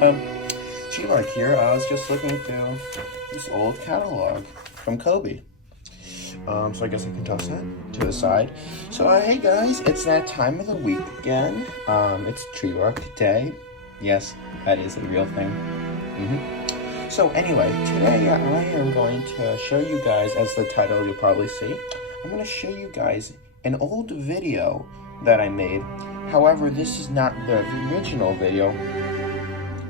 TreeBark here. I was just looking through this old catalog from Cobi. So I guess I can toss that to the side. So hey guys, it's that time of the week again. It's TreeBark Day. Yes, that is a real thing. So anyway, today I am going to show you guys, as the title you'll probably see, I'm going to show you guys an old video that I made. However, this is not the original video.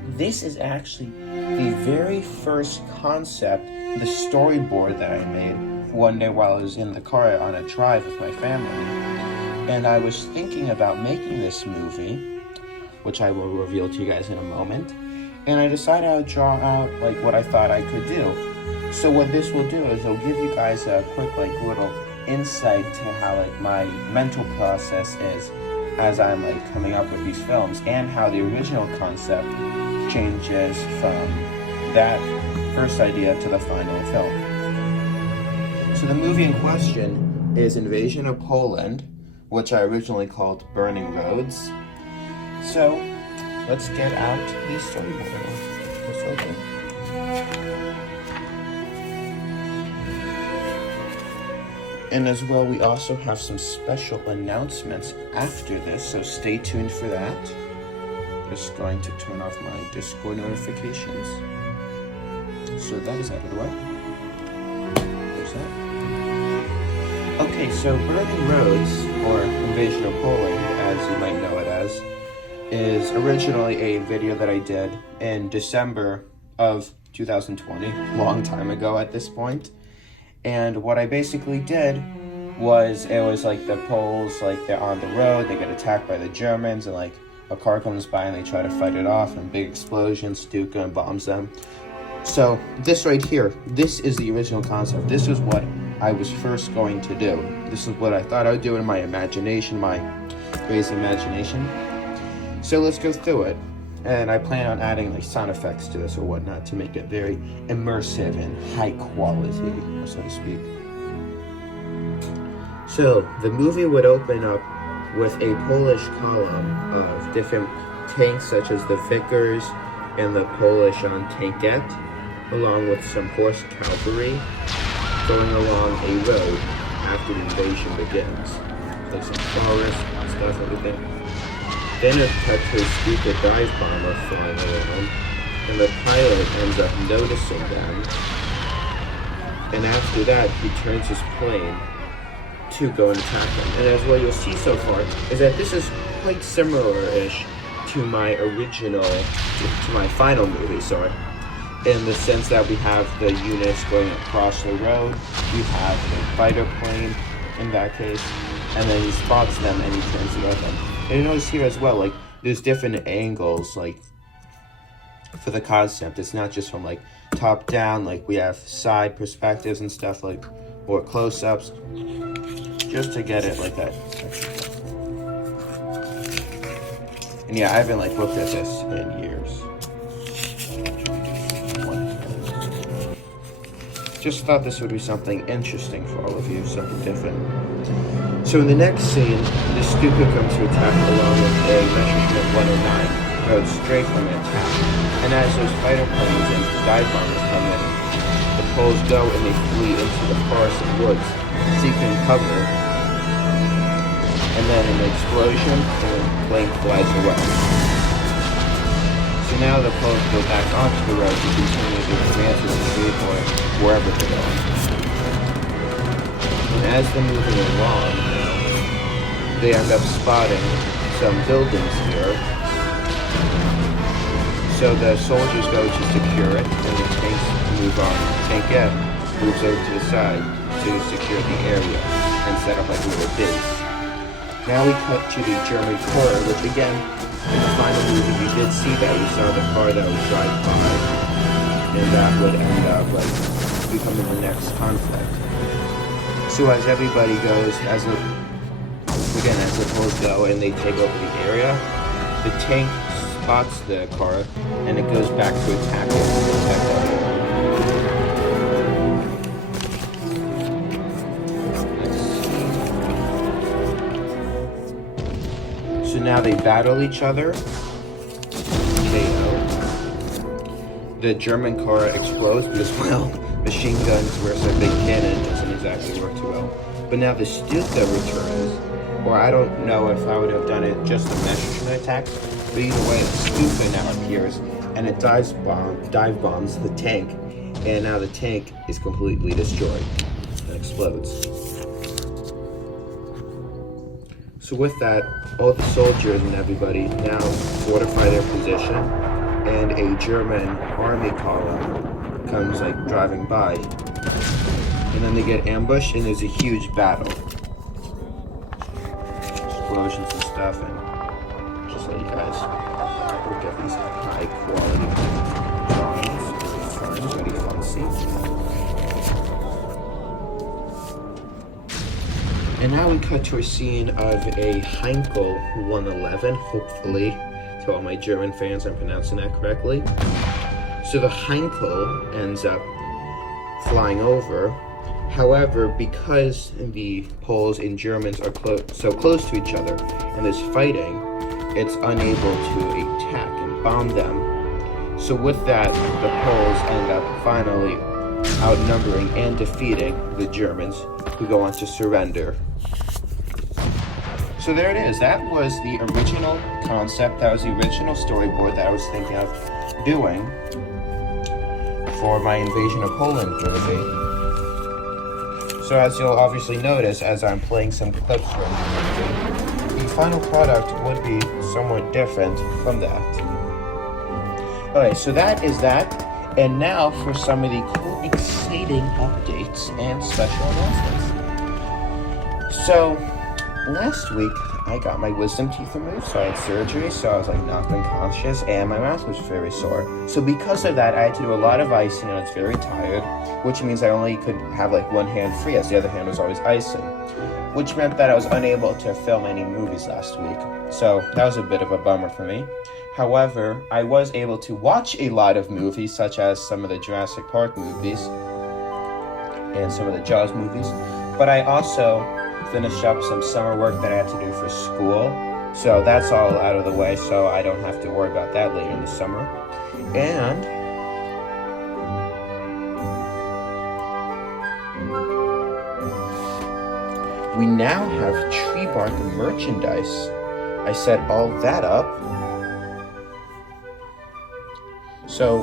This is actually the very first concept, the storyboard that I made one day while I was in the car on a drive with my family. And I was thinking about making this movie, which I will reveal to you guys in a moment. And I decided I would draw out like what I thought I could do. So what this will do is it'll give you guys a quick little insight to how my mental process is as I'm coming up with these films, and how the original concept changes from that first idea to the final film. So the movie in question is Invasion of Poland, which I originally called Burning Roads. So let's get out the storyboard. Let's open. And as well, we also have some special announcements after this, so stay tuned for that. Just going to turn off my Discord notifications. So that is out of the way. There's that. Okay, so Burning Roads, or Invasion of Poland, as you might know it as, is originally a video that I did in December of 2020, long time ago at this point. And what I basically did was, it was the Poles, they're on the road, they get attacked by the Germans, and a car comes by and they try to fight it off, and big explosions, Stuka bombs them. So this right here, this is the original concept. This is what I was first going to do. This is what I thought I would do in my imagination, my crazy imagination. So let's go through it. And I plan on adding sound effects to this or whatnot to make it very immersive and high quality, so to speak. So the movie would open up with a Polish column of different tanks, such as the Vickers and the Polish tankette, along with some horse cavalry going along a road after the invasion begins. So some forest stuff, everything. Then it cuts to a Stuka dive bomber flying around, and the pilot ends up noticing them. And after that, he turns his plane to go and attack them. And as what you'll see so far is that this is quite similar-ish to my original, to my final movie, sorry. In the sense that we have the units going across the road, we have a fighter plane in that case, and then he spots them and he turns to go them. And you notice here as well, there's different angles, for the concept. It's not just from, top down, we have side perspectives and stuff, or close-ups, just to get it like that. And yeah, I haven't, looked at this in years. Just thought this would be something interesting for all of you, something different. So in the next scene, the Stuka comes to attack along with a Messerschmitt 109, rode straight from an attack. And as those fighter planes and dive bombers come in, the Poles go and they flee into the forest and woods, seeking cover. And then an explosion, and the plane flies away. So now the Poles go back onto the road to continue their advances in the vehicle wherever they're going. And as they're moving along, they end up spotting some buildings here. So the soldiers go to secure it, and the tanks move on. Tankette moves over to the side to secure the area and set up a little base. Now we cut to the German car, which again, in the final movie you did see that. You saw the car that would drive by, and that would end up becoming the next conflict. So as everybody goes, as the Poles go and they take over the area, the tank spots the car and it goes back to attack it. So now they battle each other. KO. the German car explodes because, well, machine guns versus a big cannon doesn't exactly work too well. But now the Stuka returns, or I don't know if I would have done it just the Messerschmitt attacks, but either way, the Stuka now appears, and it dive bombs the tank, and now the tank is completely destroyed and explodes. So with that, all the soldiers and everybody now fortify their position, and a German army column comes like driving by, and then they get ambushed, and there's a huge battle. Explosions and stuff, and just let you guys look at these high quality drawings. It's pretty fun to see. And now we cut to a scene of a Heinkel 111, hopefully, to all my German fans, I'm pronouncing that correctly. So the Heinkel ends up flying over. However, because the Poles and Germans are so close to each other and there's fighting, it's unable to attack and bomb them. So with that, the Poles end up finally outnumbering and defeating the Germans, who go on to surrender. So there it is. That was the original concept. That was the original storyboard that I was thinking of doing for my Invasion of Poland movie. So as you'll obviously notice as I'm playing some clips from the movie, the final product would be somewhat different from that. Okay, so that is that. And now for some of the cool, exciting updates and special announcements. So last week, I got my wisdom teeth removed, so I had surgery, so I was like knocked unconscious, and my mouth was very sore. So because of that, I had to do a lot of icing, and I was very tired, which means I only could have like one hand free, as the other hand was always icing, which meant that I was unable to film any movies last week. So that was a bit of a bummer for me. However, I was able to watch a lot of movies, such as some of the Jurassic Park movies, and some of the Jaws movies, but I also finish up some summer work that I had to do for school, so that's all out of the way, so I don't have to worry about that later in the summer. And we now have TreeBark merchandise. I set all that up. So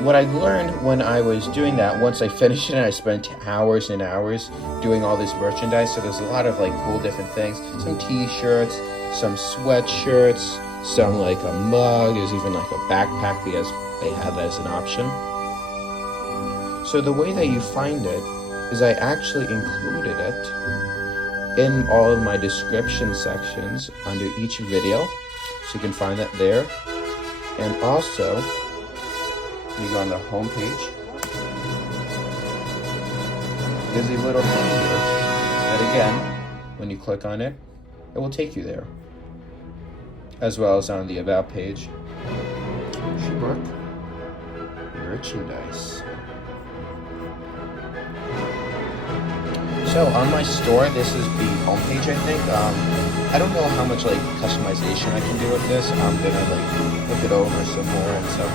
what I learned when I was doing that, once I finished it, I spent hours and hours doing all this merchandise. So there's a lot of like cool different things. Some t-shirts, some sweatshirts, some like a mug. There's even like a backpack because they had that as an option. So the way that you find it is I actually included it in all of my description sections under each video. So you can find that there. And also, you go on the home page, there's a little thing here that again, when you click on it, it will take you there. As well as on the About page. TreeBark merchandise. So on my store, this is the homepage, I think. I don't know how much like customization I can do with this. I'm gonna like look it over some more and stuff.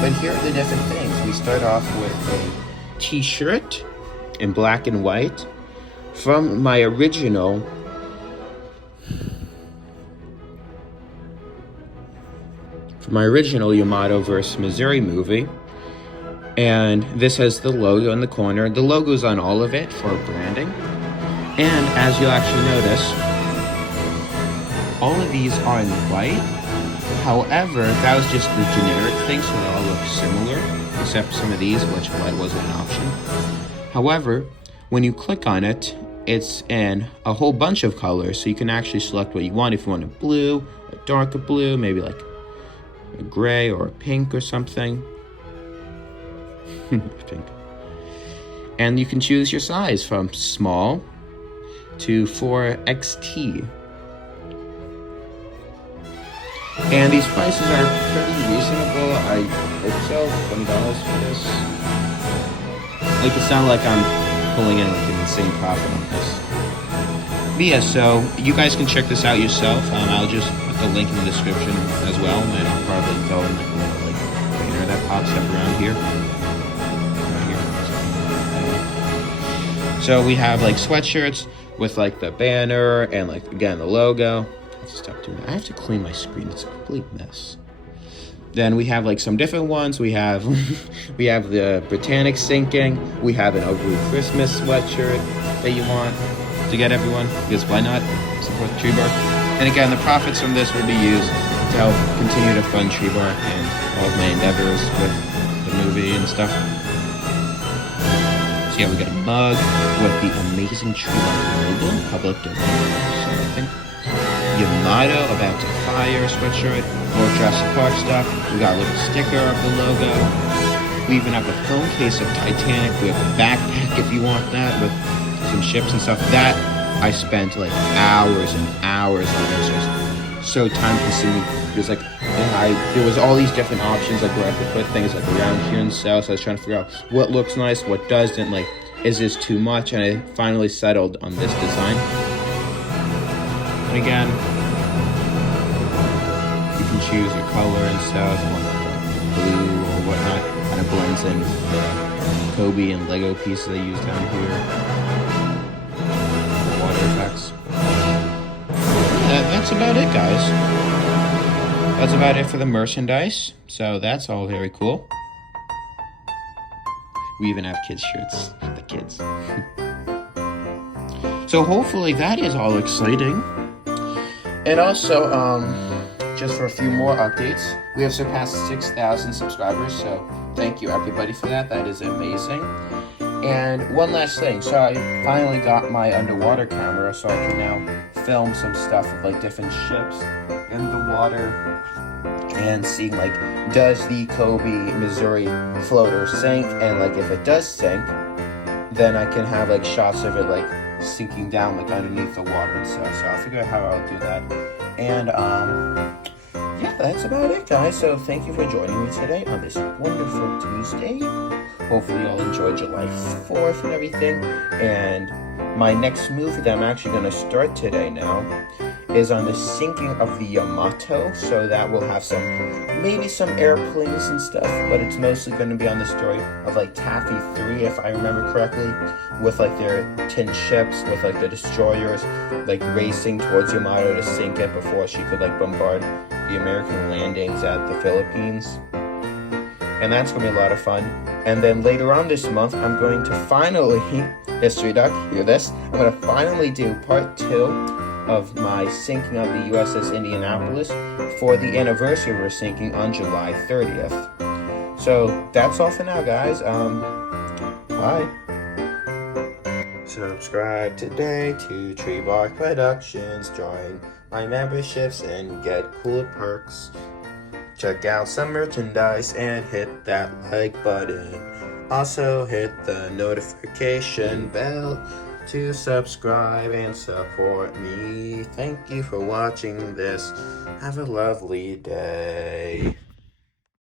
But here are the different things. We start off with a t-shirt in black and white from my original Yamato vs. Missouri movie. And this has the logo in the corner. The logo's on all of it for branding. And as you'll actually notice, all of these are in white. However, that was just the generic thing, so they all look similar, except some of these, which white wasn't an option. However, when you click on it, it's in a whole bunch of colors, so you can actually select what you want. If you want a blue, a darker blue, maybe like a gray or a pink or something. Pink. And you can choose your size from small to 4XT. And these prices are pretty reasonable. I sell $20 for this. Like, it's not like I'm pulling in like an insane profit on this. But yeah, so you guys can check this out yourself. I'll just put the link in the description as well, and I'll probably go in like a little like banner that pops up around here. So we have like sweatshirts with like the banner and like again the logo. I have to stop doing that. I have to clean my screen. It's a complete mess. Then we have like some different ones. We have the Britannic sinking. We have an ugly Christmas sweatshirt that you want to get everyone, because why not support TreeBark? And again, the profits from this will be used to help continue to fund TreeBark and all of my endeavors with the movie and stuff. So yeah, we got a mug with the amazing TreeBark logo, public domain. So I think Yamato about to fire sweatshirt, more Jurassic Park stuff. We got a little sticker of the logo. We even have a phone case of Titanic. We have a backpack if you want that with some ships and stuff. That I spent like hours and hours on. It was just so time consuming. It was like, there was all these different options like where I could put things like around here and so I was trying to figure out what looks nice, what doesn't, like is this too much, and I finally settled on this design. And again, you can choose your color and stuff, like blue or whatnot, and it blends in with the Cobi and Lego pieces I use down here. The water effects. Yeah, that's about it, guys. That's about it for the merchandise, so that's all very cool. We even have kids shirts for the kids. So hopefully that is all exciting. And also, just for a few more updates, we have surpassed 6,000 subscribers, so thank you everybody for that. That is amazing. And one last thing, so I finally got my underwater camera, so I can now film some stuff of like different ships in the water and see like, does the Cobi, Missouri floater sink, and like if it does sink, then I can have like shots of it like sinking down like underneath the water and stuff. So I'll figure out how I'll do that. And yeah, that's about it, guys. So thank you for joining me today on this wonderful Tuesday. Hopefully you all enjoyed July 4th and everything. And my next movie that I'm actually going to start today now is on the sinking of the Yamato. So that will have maybe some airplanes and stuff, but it's mostly going to be on the story of like Taffy 3, if I remember correctly, with like their tin ships, with like the destroyers like racing towards Yamato to sink it before she could like bombard the American landings at the Philippines. And that's going to be a lot of fun. And then later on this month, I'm going to finally, History Duck, hear this, I'm going to finally do part 2 of my sinking of the USS Indianapolis for the anniversary of her sinking on July 30th. So that's all for now, guys. Bye. Subscribe today to TreeBark Productions. Join my memberships and get cool perks. Check out some merchandise and hit that like button. Also hit the notification bell to subscribe and support me. Thank you for watching this. Have a lovely day.